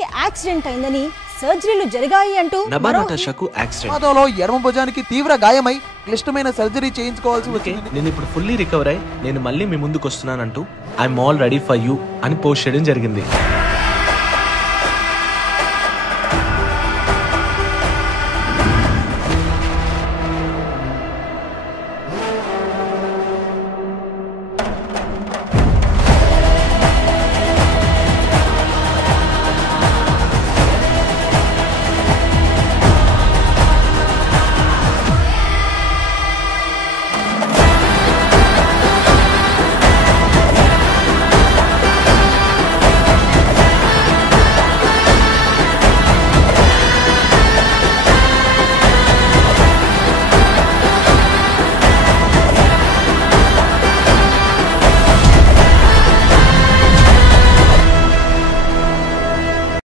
కి యాక్సిడెంట్ అయిందని సర్జరీలు జరిగాయి అంటూ నభా నటాషాకు యాక్సిడెంట్, ప్రమాదంలో ఎడమ భుజానికి తీవ్ర గాయమై క్లిష్టమైన సర్జరీ చేయించుకోవాల్సి వచ్చింది. నేను ఇప్పుడు ఫుల్లీ రికవర్ అయ్యి నేను మళ్ళీ మీ ముందుకు వస్తున్నానంటూ I'm all ready for you అని పోస్ట్ చేయడం జరిగింది.